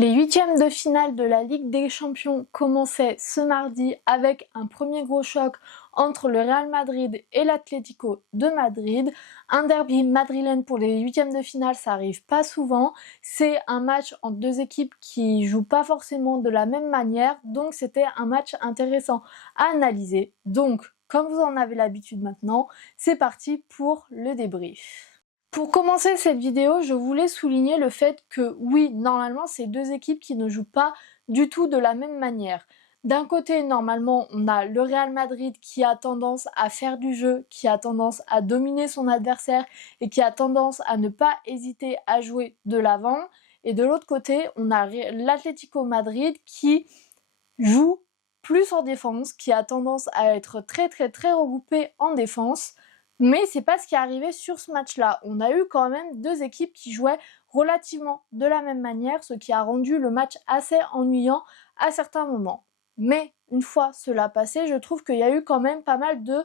Les huitièmes de finale de la Ligue des Champions commençaient ce mardi avec un premier gros choc entre le Real Madrid et l'Atlético de Madrid. Un derby madrilène pour les huitièmes de finale, ça arrive pas souvent. C'est un match entre deux équipes qui jouent pas forcément de la même manière, donc c'était un match intéressant à analyser. Donc, comme vous en avez l'habitude maintenant, c'est parti pour le débrief. Pour commencer cette vidéo, je voulais souligner le fait que oui, normalement, c'est deux équipes qui ne jouent pas du tout de la même manière. D'un côté, normalement, on a le Real Madrid qui a tendance à faire du jeu, qui a tendance à dominer son adversaire et qui a tendance à ne pas hésiter à jouer de l'avant. Et de l'autre côté, on a l'Atlético Madrid qui joue plus en défense, qui a tendance à être très regroupé en défense. Mais c'est pas ce qui est arrivé sur ce match-là. On a eu quand même deux équipes qui jouaient relativement de la même manière, ce qui a rendu le match assez ennuyant à certains moments. Mais une fois cela passé, je trouve qu'il y a eu quand même pas mal de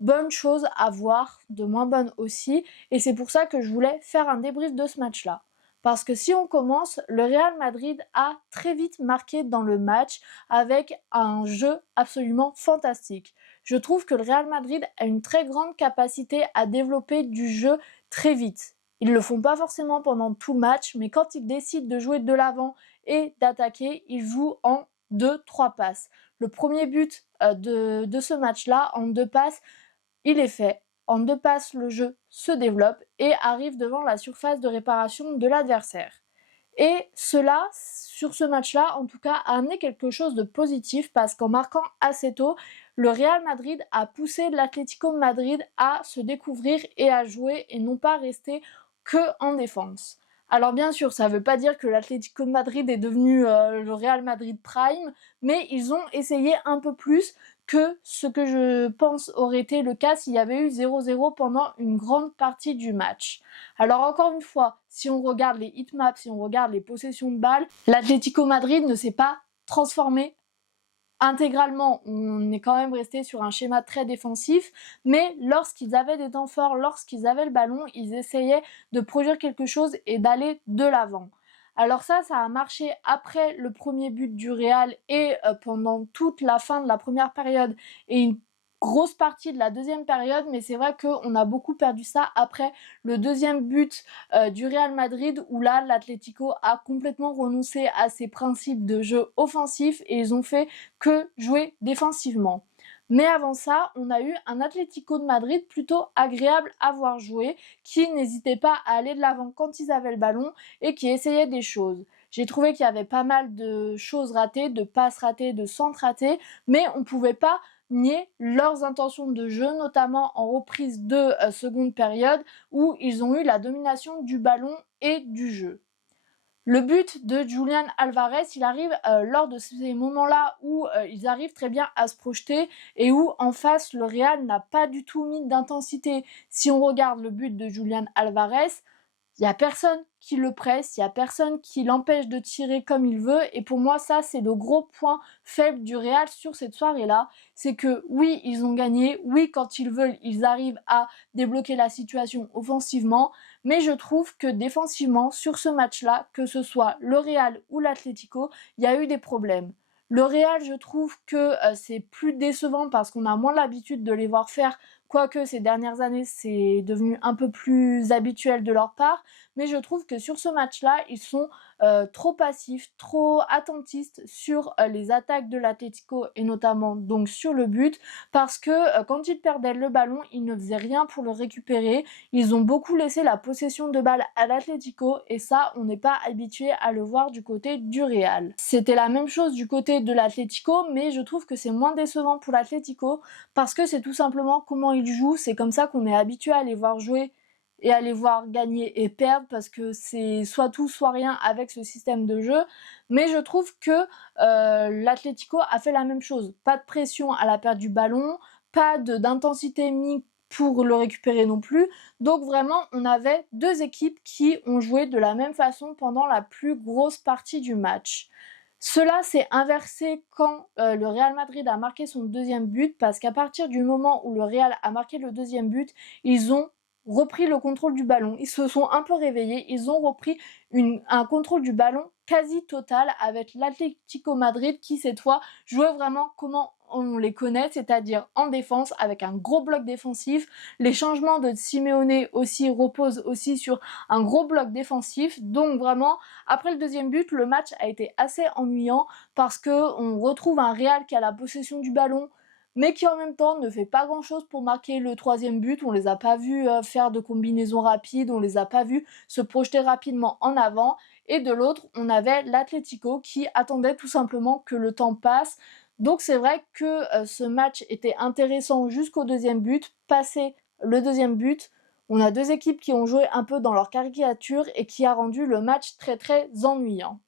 bonnes choses à voir, de moins bonnes aussi, et c'est pour ça que je voulais faire un débrief de ce match-là. Parce que si on commence, le Real Madrid a très vite marqué dans le match avec un jeu absolument fantastique. Je trouve que le Real Madrid a une très grande capacité à développer du jeu très vite. Ils ne le font pas forcément pendant tout le match, mais quand ils décident de jouer de l'avant et d'attaquer, ils jouent en 2-3 passes. Le premier but de ce match-là, en 2 passes, il est fait. En 2 passes, le jeu se développe et arrive devant la surface de réparation de l'adversaire. Et cela, sur ce match-là, en tout cas, a amené quelque chose de positif parce qu'en marquant assez tôt, le Real Madrid a poussé l'Atlético Madrid à se découvrir et à jouer et non pas rester que en défense. Alors bien sûr, ça ne veut pas dire que l'Atlético Madrid est devenu le Real Madrid Prime, mais ils ont essayé un peu plus que ce que je pense aurait été le cas s'il y avait eu 0-0 pendant une grande partie du match. Alors encore une fois, si on regarde les hitmaps, si on regarde les possessions de balles, l'Atlético Madrid ne s'est pas transformé intégralement. On est quand même resté sur un schéma très défensif, mais lorsqu'ils avaient des temps forts, lorsqu'ils avaient le ballon, ils essayaient de produire quelque chose et d'aller de l'avant. Alors ça a marché après le premier but du Real et pendant toute la fin de la première période et une grosse partie de la deuxième période, mais c'est vrai qu'on a beaucoup perdu ça après le deuxième but du Real Madrid où là l'Atlético a complètement renoncé à ses principes de jeu offensif et ils ont fait que jouer défensivement. Mais avant ça, on a eu un Atlético de Madrid plutôt agréable à voir jouer, qui n'hésitait pas à aller de l'avant quand ils avaient le ballon et qui essayait des choses. J'ai trouvé qu'il y avait pas mal de choses ratées, de passes ratées, de centres ratés, mais on ne pouvait pas nier leurs intentions de jeu, notamment en reprise de seconde période, où ils ont eu la domination du ballon et du jeu. Le but de Julián Álvarez, il arrive lors de ces moments-là où ils arrivent très bien à se projeter et où en face le Real n'a pas du tout mis d'intensité. Si on regarde le but de Julián Álvarez, il n'y a personne qui le presse, il n'y a personne qui l'empêche de tirer comme il veut. Et pour moi, ça, c'est le gros point faible du Real sur cette soirée-là. C'est que oui, ils ont gagné. Oui, quand ils veulent, ils arrivent à débloquer la situation offensivement. Mais je trouve que défensivement, sur ce match-là, que ce soit le Real ou l'Atlético, il y a eu des problèmes. Le Real, je trouve que c'est plus décevant parce qu'on a moins l'habitude de les voir faire. Quoique ces dernières années, c'est devenu un peu plus habituel de leur part. Mais je trouve que sur ce match-là, ils sont trop passifs, trop attentistes sur les attaques de l'Atlético et notamment donc sur le but. Parce que quand ils perdaient le ballon, ils ne faisaient rien pour le récupérer. Ils ont beaucoup laissé la possession de balle à l'Atlético et ça, on n'est pas habitué à le voir du côté du Real. C'était la même chose du côté de l'Atlético, mais je trouve que c'est moins décevant pour l'Atlético parce que c'est tout simplement comment ils jouent. C'est comme ça qu'on est habitué à les voir jouer et à les voir gagner et perdre parce que c'est soit tout soit rien avec ce système de jeu. Mais je trouve que l'Atlético a fait la même chose. Pas de pression à la perte du ballon, pas d'intensité mise pour le récupérer non plus. Donc vraiment, on avait deux équipes qui ont joué de la même façon pendant la plus grosse partie du match. Cela s'est inversé quand le Real Madrid a marqué son deuxième but parce qu'à partir du moment où le Real a marqué le deuxième but, ils ont repris le contrôle du ballon. Ils se sont un peu réveillés, ils ont repris un contrôle du ballon quasi total avec l'Atlético Madrid qui cette fois jouait vraiment comment on les connaît, c'est-à-dire en défense avec un gros bloc défensif. Les changements de Simeone aussi reposent aussi sur un gros bloc défensif. Donc vraiment, après le deuxième but, le match a été assez ennuyant parce que on retrouve un Real qui a la possession du ballon, mais qui en même temps ne fait pas grand chose pour marquer le troisième but. On les a pas vus faire de combinaisons rapides, on les a pas vus se projeter rapidement en avant. Et de l'autre, on avait l'Atlético qui attendait tout simplement que le temps passe. Donc c'est vrai que ce match était intéressant jusqu'au deuxième but. Passé le deuxième but, on a deux équipes qui ont joué un peu dans leur caricature et qui a rendu le match très très ennuyant.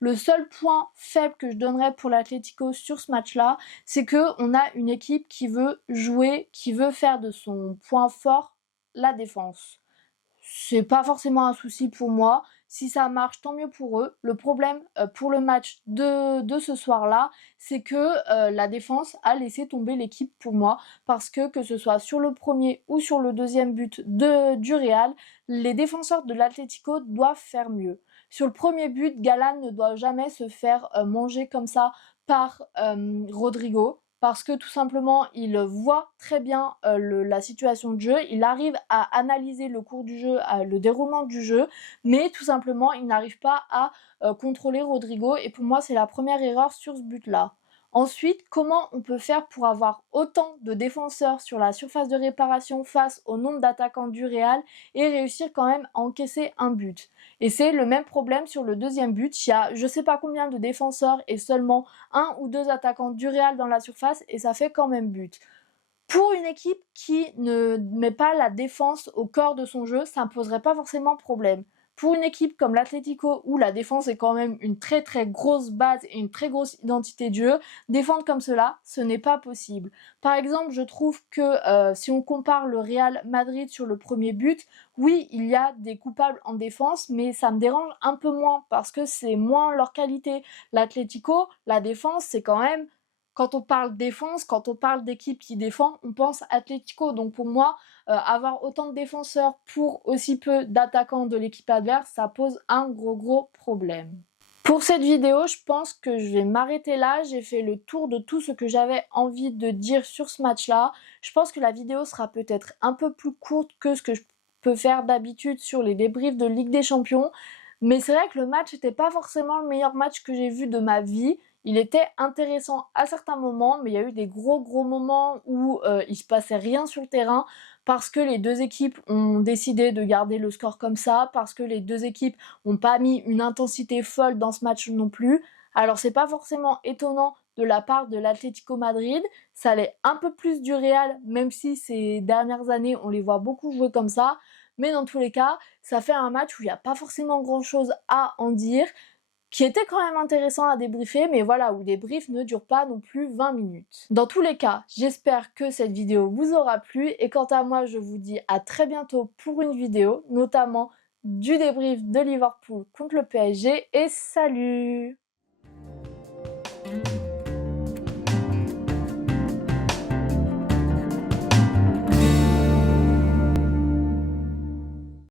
Le seul point faible que je donnerais pour l'Atlético sur ce match-là, c'est qu'on a une équipe qui veut jouer, qui veut faire de son point fort la défense. C'est pas forcément un souci pour moi. Si ça marche, tant mieux pour eux. Le problème pour le match de ce soir-là, c'est que la défense a laissé tomber l'équipe pour moi. Parce que ce soit sur le premier ou sur le deuxième but du Real, les défenseurs de l'Atlético doivent faire mieux. Sur le premier but, Galán ne doit jamais se faire manger comme ça par Rodrigo. Parce que tout simplement, il voit très bien la situation de jeu, il arrive à analyser le cours du jeu, le déroulement du jeu, mais tout simplement, il n'arrive pas à contrôler Rodrigo, et pour moi, c'est la première erreur sur ce but-là. Ensuite, comment on peut faire pour avoir autant de défenseurs sur la surface de réparation face au nombre d'attaquants du Real et réussir quand même à encaisser un but? Et c'est le même problème sur le deuxième but. Il y a je sais pas combien de défenseurs et seulement un ou deux attaquants du Real dans la surface et ça fait quand même but. Pour une équipe qui ne met pas la défense au cœur de son jeu, ça ne poserait pas forcément problème. Pour une équipe comme l'Atlético, où la défense est quand même une très très grosse base et une très grosse identité de jeu, défendre comme cela, ce n'est pas possible. Par exemple, je trouve que si on compare le Real Madrid sur le premier but, oui, il y a des coupables en défense, mais ça me dérange un peu moins parce que c'est moins leur qualité. L'Atlético, la défense, c'est quand même... Quand on parle défense, quand on parle d'équipe qui défend, on pense Atlético. Donc pour moi, avoir autant de défenseurs pour aussi peu d'attaquants de l'équipe adverse, ça pose un gros problème. Pour cette vidéo, je pense que je vais m'arrêter là. J'ai fait le tour de tout ce que j'avais envie de dire sur ce match-là. Je pense que la vidéo sera peut-être un peu plus courte que ce que je peux faire d'habitude sur les débriefs de Ligue des Champions. Mais c'est vrai que le match n'était pas forcément le meilleur match que j'ai vu de ma vie. Il était intéressant à certains moments, mais il y a eu des gros moments où il se passait rien sur le terrain parce que les deux équipes ont décidé de garder le score comme ça, parce que les deux équipes n'ont pas mis une intensité folle dans ce match non plus. Alors c'est pas forcément étonnant de la part de l'Atlético Madrid, ça allait un peu plus du Real, même si ces dernières années on les voit beaucoup jouer comme ça, mais dans tous les cas, ça fait un match où il n'y a pas forcément grand chose à en dire, qui était quand même intéressant à débriefer, mais voilà, où les briefs ne durent pas non plus 20 minutes. Dans tous les cas, j'espère que cette vidéo vous aura plu, et quant à moi, je vous dis à très bientôt pour une vidéo, notamment du débrief de Liverpool contre le PSG, et salut!